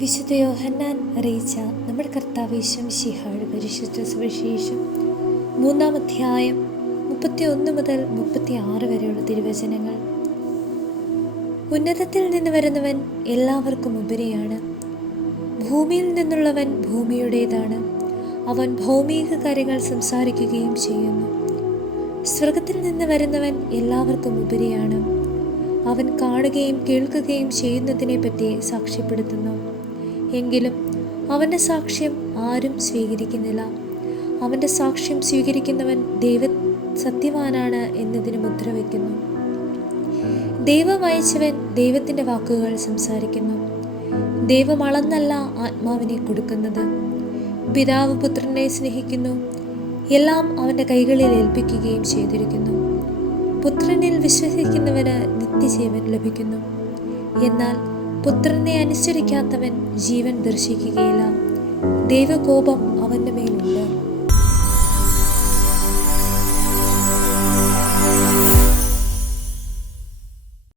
വിശുദ്ധ യോഹന്നാൻ അറിയിച്ച നമ്മുടെ കർത്താവ് യേശു മിശിഹായുടെ പരിശുദ്ധ സുവിശേഷം 3-ാം അധ്യായം 31 മുതൽ 36 വരെയുള്ള തിരുവചനങ്ങൾ. ഉന്നതത്തിൽ നിന്ന് വരുന്നവൻ എല്ലാവർക്കും ഉപരിയാണ്. ഭൂമിയിൽ നിന്നുള്ളവൻ ഭൂമിയുടേതാണ്. അവൻ ഭൗമിക കാര്യങ്ങൾ സംസാരിക്കുകയും ചെയ്യുന്നു. സ്വർഗത്തിൽ നിന്ന് വരുന്നവൻ എല്ലാവർക്കും ഉപരിയാണ്. അവൻ കാണുകയും കേൾക്കുകയും ചെയ്യുന്നതിനെപ്പറ്റി സാക്ഷ്യപ്പെടുത്തുന്നു. എങ്കിലും അവൻ്റെ സാക്ഷ്യം ആരും സ്വീകരിക്കുന്നില്ല. അവൻ്റെ സാക്ഷ്യം സ്വീകരിക്കുന്നവൻ സത്യവാനാണ് എന്നതിന് മുദ്ര വയ്ക്കുന്നു. ദൈവം അയച്ചവൻ ദൈവത്തിൻ്റെ വാക്കുകൾ സംസാരിക്കുന്നു. ദൈവം അളന്നല്ല ആത്മാവിനെ കൊടുക്കുന്നത്. പിതാവ് പുത്രനെ സ്നേഹിക്കുന്നു. എല്ലാം അവൻ്റെ കൈകളിൽ ഏൽപ്പിക്കുകയും ചെയ്തിരിക്കുന്നു. പുത്രനിൽ വിശ്വസിക്കുന്നവന് നിത്യജീവൻ ലഭിക്കുന്നു. എന്നാൽ പുത്രനെ അനുസരിക്കാത്തവൻ ജീവൻ ദർശിക്കുകയില്ല. ദൈവകോപം അവൻ്റെ മേൽ